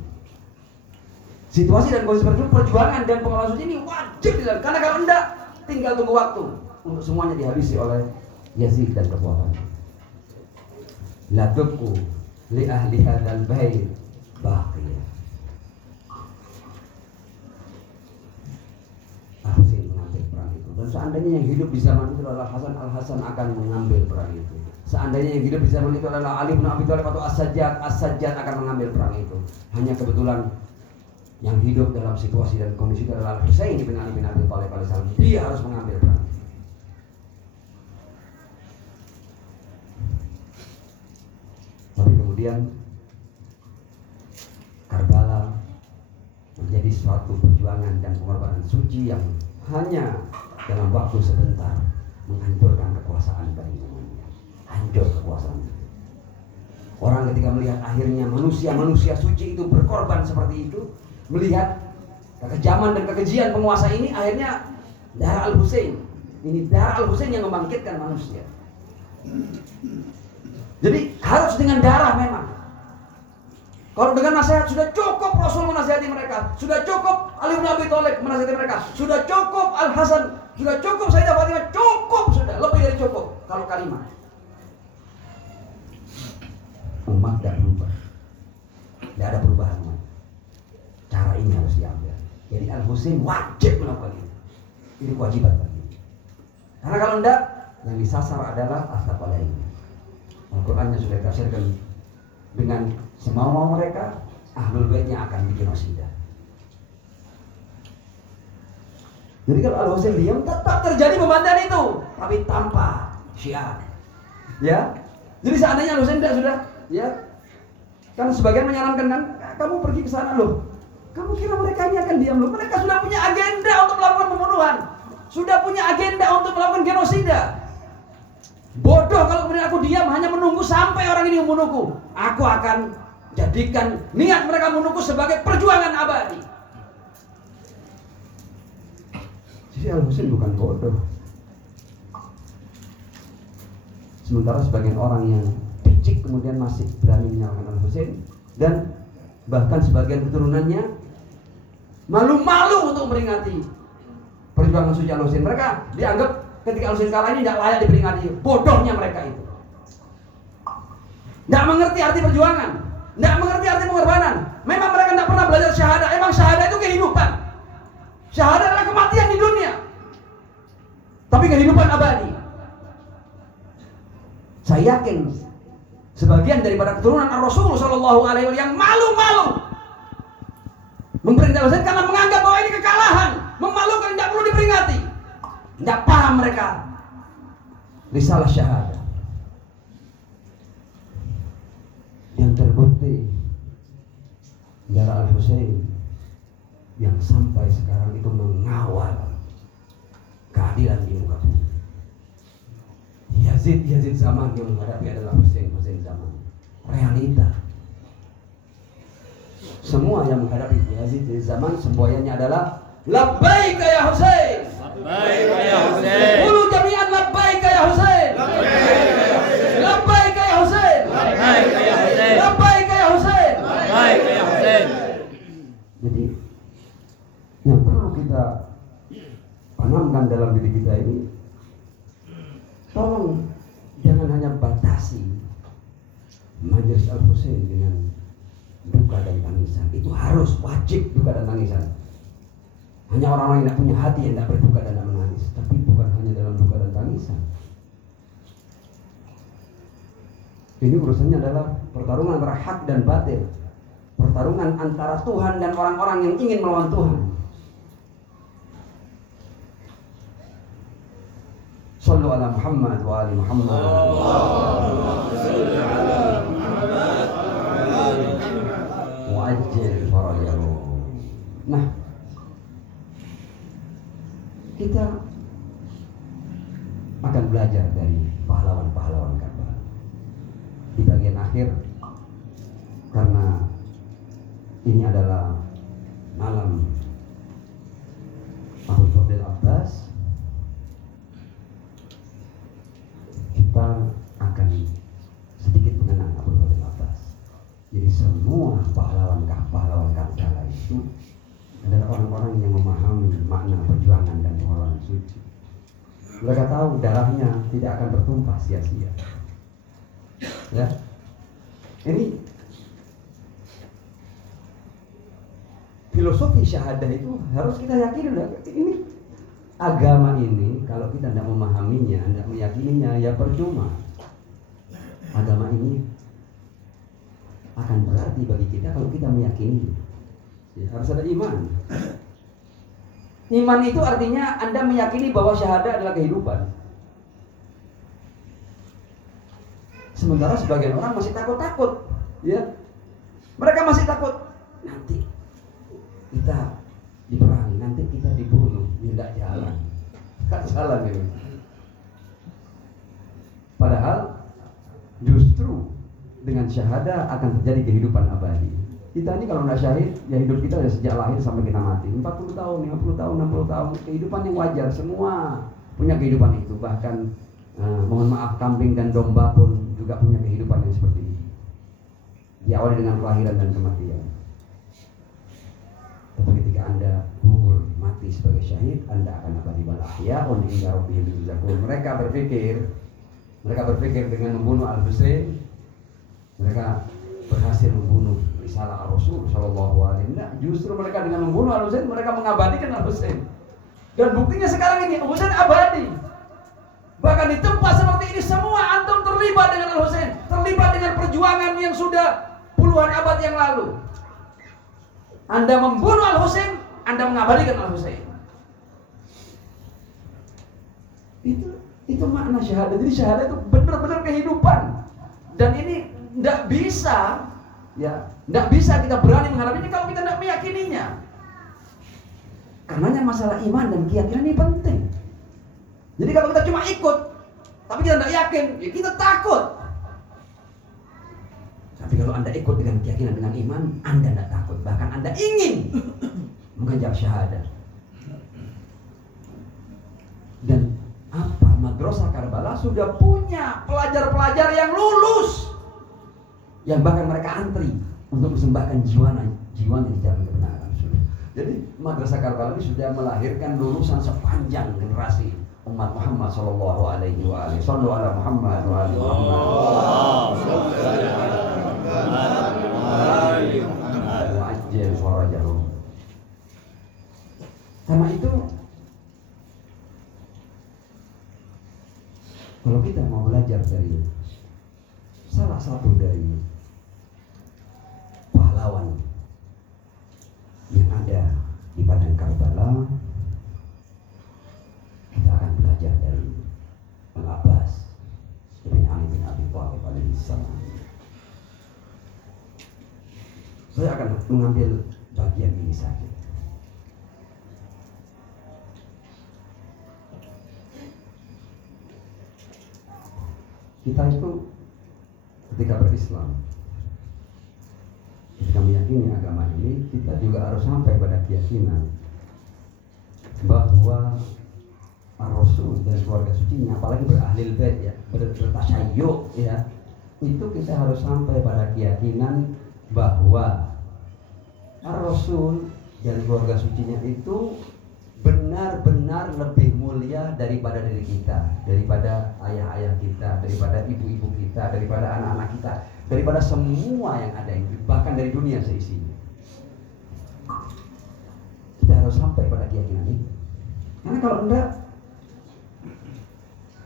Situasi dan kondisi seperti itu, perjuangan dan pengorbanan suci ini wajib dilakukan. Karena kalau enggak, tinggal tunggu waktu untuk semuanya dihabisi oleh Yazid dan kekuatannya. La tubqu li ahli hadzal bait baqiyah. Al-Husain mengambil peran itu. Dan seandainya yang hidup di zaman itu adalah Hasan, Al-Hasan akan mengambil peran itu. Seandainya yang hidup di zaman itu adalah Ali bin Abi Thalib atau As-Sajjad, As-Sajjad akan mengambil peran itu. Hanya kebetulan yang hidup dalam situasi dan kondisi itu adalah Al-Husain bin Ali bin Abi Thalib alaihissalam. Dia harus mengambil peran. Tapi kemudian Karbala menjadi suatu perjuangan dan pengorbanan suci yang hanya dalam waktu sebentar menghancurkan kekuasaan Bani Umayyah. Hancur kekuasaan. Orang ketika melihat akhirnya manusia suci itu berkorban seperti itu, melihat kekejaman dan kekejian penguasa ini, akhirnya darah Al-Husain. Ini darah Al-Husain yang membangkitkan manusia. Jadi harus dengan darah memang. Kalau dengan nasihat sudah cukup Rasul menasihati mereka, sudah cukup Ali bin Abi Thalib menasihati mereka, sudah cukup Al-Hasan, sudah cukup Sayyidah Fatimah, cukup sudah, lebih dari cukup. Kalau kalimat umat tidak berubah, tidak ada perubahan umat. Cara ini harus diambil. Jadi Al-Husain wajib melakukan ini. Ini kewajiban bagi. Karena kalau tidak, yang disasar adalah astagfirullah ini. Al-Qurannya sudah ditafsirkan dengan semau-mau mereka, Ahlul Baitnya akan digenosida. Jadi kalau Al Husain diam, tetap terjadi pembantaian itu, tapi tanpa syiar. Ya, jadi seandainya Al Husain sudah, ya, kan sebagian menyarankan kan, kamu pergi ke sana loh. Kamu kira mereka ini akan diam loh? Mereka sudah punya agenda untuk melakukan pembunuhan, sudah punya agenda untuk melakukan genosida. Bodoh kalau kemudian aku diam hanya menunggu sampai orang ini membunuhku. Aku akan jadikan niat mereka membunuhku sebagai perjuangan abadi. Jadi Al Husain bukan bodoh. Sementara sebagian orang yang picik kemudian masih berani menyalahkan Al Husain, dan bahkan sebagian keturunannya malu-malu untuk memperingati perjuangan suci Al Husain. Mereka dianggap ketika Al Husain kalah ini tidak layak diperingati. Bodohnya mereka itu. Tidak mengerti arti perjuangan, tidak mengerti arti pengorbanan. Memang mereka tidak pernah belajar syahadah. Emang syahadah itu kehidupan. Syahadah adalah kematian di dunia, tapi kehidupan abadi. Saya yakin sebagian daripada keturunan Rasul Shallallahu Alaihi Wasallam yang malu-malu memperingati Al Husain karena menganggap bahwa ini kekalahan, memalukan, tidak perlu diperingati. Tidak paham mereka risalah syahadah. Yang terbukti darah Al Husain yang sampai sekarang itu mengawal keadilan di muka bumi. Yazid zaman yang menghadapi adalah Husain zaman. Realita. Semua yang menghadapi Yazid zaman semboyannya adalah labbaik ya Husain. Labbaik ya Husain. Qulu jami'an labbaik ya Husain. Labbaik ya Husain. Labbaik ya Husain. Labbaik ya Husain. Labbaik ya Husain. Jadi yang perlu kita tanamkan dalam diri kita ini, tolong jangan hanya batasi majelis Al Husain dengan duka dan tangisan. Itu harus wajib duka dan tangisan. Hanya orang-orang yang tidak punya hati yang tidak berduka dan tidak menangis. Tapi bukan hanya dalam duka dan tangisan. Ini urusannya adalah pertarungan antara hak dan batil. Pertarungan antara Tuhan dan orang-orang yang ingin melawan Tuhan. Sallu ala Muhammad wa ali Muhammad. Wa ajil farajahu. Nah, kita akan belajar dari pahlawan-pahlawan Karbala di bagian akhir, karena ini adalah malam Abu Fadl Abbas. Kita akan sedikit mengenang Abu Fadl Abbas. Jadi semua pahlawan Karbala itu adalah orang-orang yang memahami makna perjuangan dan pengorbanan suci. Mereka tahu darahnya tidak akan bertumpah sia-sia. Ya, ini filosofi syahadah itu harus kita yakini. Ini agama ini kalau kita tidak memahaminya, tidak meyakininya, ya percuma. Agama ini akan berarti bagi kita kalau kita meyakini. Ya, harus ada iman. Iman itu artinya Anda meyakini bahwa syahadah adalah kehidupan. Sementara sebagian orang masih takut-takut, ya. Mereka masih takut nanti kita diperangi, nanti kita dibunuh, tidak jalan, tak jalan itu. Padahal justru dengan syahadah akan terjadi kehidupan abadi. Kita ini kalau tidak syahid, ya hidup kita dari sejak lahir sampai kita mati 40 tahun, 50 tahun, 60 tahun, kehidupan yang wajar. Semua punya kehidupan itu. Bahkan mohon maaf, kambing dan domba pun juga punya kehidupan yang seperti ini. Diawali dengan kelahiran dan kematian. Tapi ketika Anda gugur mati sebagai syahid, Anda akan abadi bal ahya'un inda rabbihim yurzaqun. Mereka berpikir dengan membunuh Al Husain, mereka berhasil membunuh risalah Rasul Shallallahu Alaihi Wasallam. Justru mereka dengan membunuh Al Husain, mereka mengabadikan Al Husain. Dan buktinya sekarang ini Al Husain abadi. Bahkan di tempat seperti ini semua antum terlibat dengan Al Husain, terlibat dengan perjuangan yang sudah puluhan abad yang lalu. Anda membunuh Al Husain, Anda mengabadikan Al Husain. Itu makna syahadat. Jadi syahadat itu benar-benar kehidupan. Dan ini tidak bisa, ya, tidak bisa kita berani menghadapinya kalau kita tidak meyakininya. Karenanya masalah iman dan keyakinan ini penting. Jadi kalau kita cuma ikut, tapi kita tidak yakin, ya kita takut. Tapi kalau Anda ikut dengan keyakinan, dengan iman, Anda tidak takut. Bahkan Anda ingin mengejar syahadat. Dan apa? Madrasah Karbala sudah punya pelajar-pelajar yang lulus, yang bahkan mereka antri untuk persembahkan jiwanya di jalan kebenaran. Jadi Madrasah Karbala ini sudah melahirkan lulusan sepanjang generasi umat Muhammad sallallahu alaihi wa alihi. Shallu ala Muhammad wa ali Muhammad. Wajib suara jarum. Karena itu, kalau kita mau belajar dari salah satu dari pahlawan yang ada di padang Karbala, kita akan belajar dari Al-Abbas bin Ali bin Abi Thalib alaihi salam. Saya akan mengambil bagian ini saja. Kita itu ketika berislam, ketika meyakini agama ini, kita juga harus sampai pada keyakinan bahwa Rasul dan keluarga sucinya, apalagi berahlil bait ya, bertasyayyu ya, itu kita harus sampai pada keyakinan bahwa Rasul dan keluarga sucinya itu benar-benar lebih mulia daripada diri kita, daripada ayah-ayah kita, daripada ibu-ibu kita, daripada anak-anak kita, daripada semua yang ada ini, bahkan dari dunia seisinya. Kita harus sampai pada keyakinan ini. Karena kalau enggak,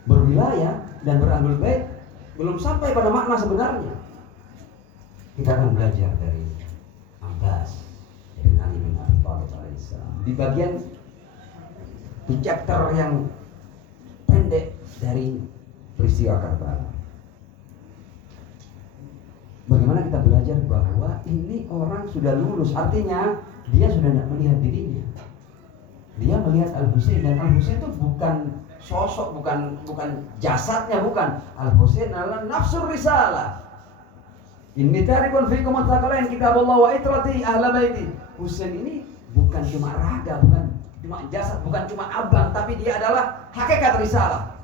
berwilayah dan berahlul bait belum sampai pada makna sebenarnya. Kita akan belajar dari Abbas bin Ali bin Abi Thalib alaihissalam di bagian di chapter yang pendek dari peristiwa Karbala. Bagaimana kita belajar bahwa ini orang sudah lulus, artinya dia sudah tidak melihat dirinya. Dia melihat Al-Husain, dan Al-Husain itu bukan sosok, bukan jasadnya, bukan. Al-Husain adalah nafsur risalah. Inni tarikun fikum at-thaqalain kitabullah wa itrati ahla baiti. Husain ini bukan cuma raga, bukan cuma jasad, bukan cuma abang, tapi dia adalah hakikat risalah.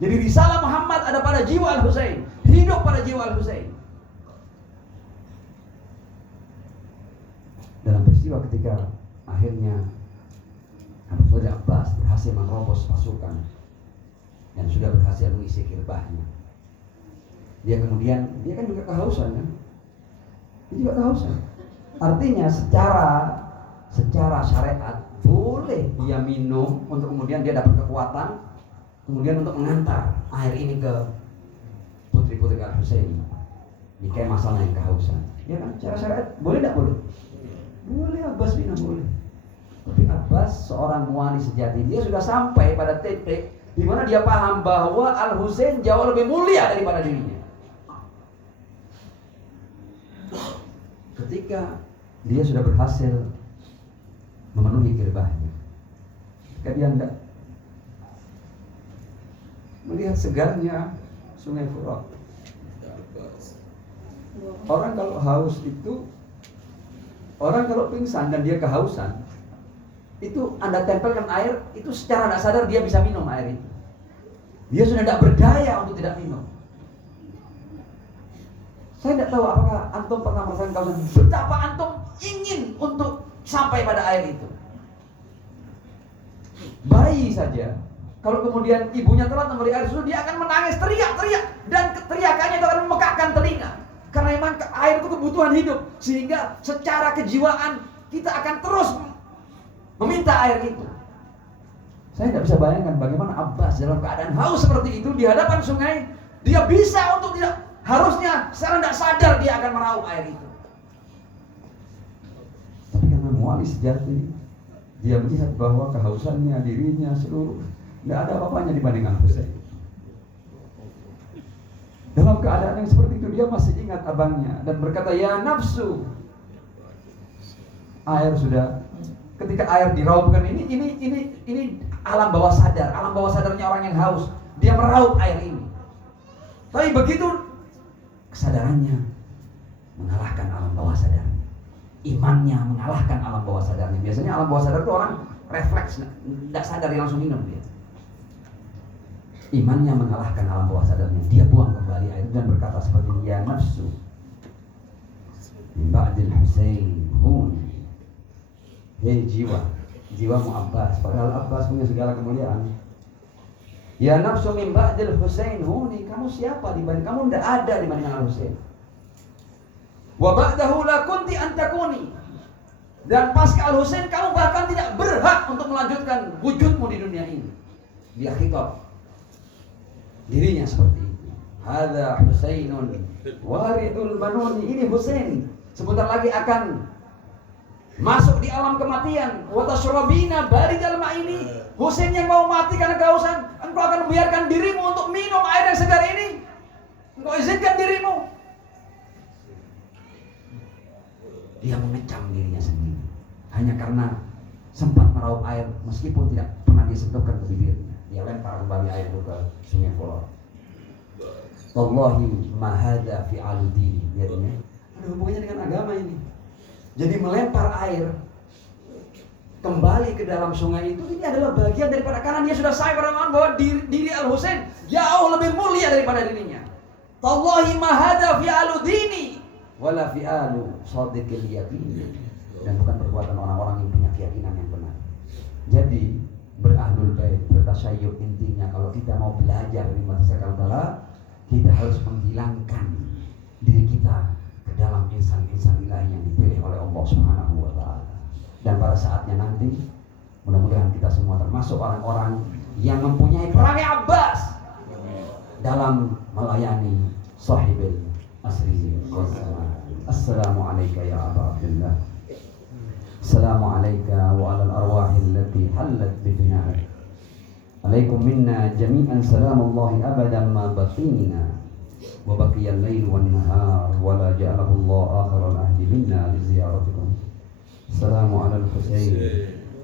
Jadi risalah Muhammad ada pada jiwa Al-Husain, hidup pada jiwa Al-Husain. Dalam peristiwa ketika akhirnya Abu Bakar Abbas berhasil menerobos pasukan dan sudah berhasil mengisi kirbahnya, dia kan juga kehausan kan? Dia juga kehausan. Artinya secara syariat boleh dia minum untuk kemudian dia dapat kekuatan, kemudian untuk mengantar air ini ke putri-putri Al-Husain di kemah sana yang kehausan. Ya kan? Secara syariat boleh tidak boleh? Boleh, Abbas minum boleh. Tapi Abbas seorang wali sejati, dia sudah sampai pada titik di mana dia paham bahwa Al-Husain jauh lebih mulia daripada dirinya. Ketika dia sudah berhasil memenuhi kirbahnya, ketika dia hendak melihat segarnya Sungai Furat. Orang kalau haus itu, orang kalau pingsan dan dia kehausan, itu Anda tempelkan air, itu secara tidak sadar dia bisa minum air itu. Dia sudah tidak berdaya untuk tidak minum. Saya tidak tahu apakah antum pernah merasakan kehausan, betapa antum ingin untuk sampai pada air itu. Bayi saja, kalau kemudian ibunya telat memberi air susu, dia akan menangis, teriak-teriak, dan teriakannya itu akan memekakkan telinga. Karena memang air itu kebutuhan hidup, sehingga secara kejiwaan kita akan terus meminta air itu. Saya tidak bisa bayangkan bagaimana Abbas dalam keadaan haus seperti itu di hadapan sungai, dia bisa untuk tidak, harusnya secara tidak sadar dia akan meraup air itu. Tapi karena wali sejati, dia melihat bahwa kehausannya, dirinya, seluruh Tidak ada apa-apanya dibanding Al-Husain. Dalam keadaan yang seperti itu dia masih ingat abangnya dan berkata, ya nafsu. Air sudah, ketika air diraupkan ini alam bawah sadarnya orang yang haus. Dia meraup air ini. Tapi begitu kesadarannya mengalahkan alam bawah sadarnya. Imannya mengalahkan alam bawah sadarnya. Biasanya alam bawah sadar itu orang refleks, tidak sadar langsung minum dia. Imannya mengalahkan alam bawah sadarnya. Dia buang kembali air dan berkata seperti ini, ya nafsu min ba'dil Husain hun. Hei jiwamu Abbas, padahal Abbas punya segala kemuliaan. Ya nafsu min ba'dil Husain huni, kamu siapa dibanding, kamu tidak ada dibanding Al-Husain. Wa ba'dahu la kunti an takuni, dan pasca Al-Husain kamu bahkan tidak berhak untuk melanjutkan wujudmu di dunia ini. Dia khitab dirinya seperti itu. Hadza Husainun waridul banuni, ini Husain sebentar lagi akan masuk di alam kematian. Wa tashrabina baridal ma'ini, Husain yang mau mati karena kehausan, engkau akan membiarkan dirimu untuk minum air yang segar ini? Engkau izinkan dirimu? Dia mengecam dirinya sendiri hanya karena sempat meraup air meskipun tidak pernah disentuhkan ke bibirnya. Dia lempar kembali air itu ke sungai Furat. Wallahi ma hadza fi aludini. Ada hubungannya dengan agama ini. Jadi melempar air kembali ke dalam sungai itu, ini adalah bagian daripada, karena dia sudah sadar bahwa diri Al-Husain jauh lebih mulia daripada dirinya. Wallahi ma hadza fi aludini wala fi alu shadiqil yaqin, dan bukan perbuatan orang-orang yang punya keyakinan yang benar. Jadi berahlul bait, bertasayyuh, intinya kalau kita mau belajar dari madrasah Al-Falah, kita harus menghilangkan diri kita ke dalam insan-insan ilahi yang dipilih oleh Allah Subhanahu wa taala. Dan pada saatnya nanti mudah-mudahan kita semua termasuk orang-orang yang mempunyai perangai Abbas dalam melayani sahibil asri wassalam. Assalamualaikum ya Aba Abdullah. Assalamualaikum wa ala al-arwahil lati hallat bi fina'ik. Alaikum minna jami'an salamullahi abadan ma baqina wa baqiya al-lail wan nahar wa la ja'alahu Allah akhir al-ahdi minna li ziyaratikum. Assalamu ala al-Husain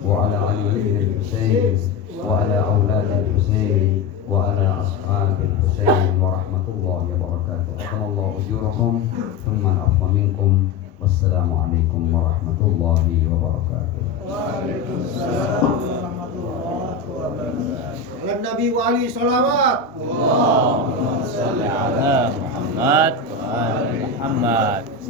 wa ala ali ibn al-Husain wa ala awlad al-Husain wa ala ashab al-Husain wa rahmatullahi wa barakatuh. Akallahu ujurakum thumma afa minkum. Wassalamualaikum warahmatullahi wabarakatuh. Waalaikumsalam warahmatullahi wabarakatuh. Ala Nabi wa ali salawat. Allahumma salli ala Muhammad wa ali Muhammad.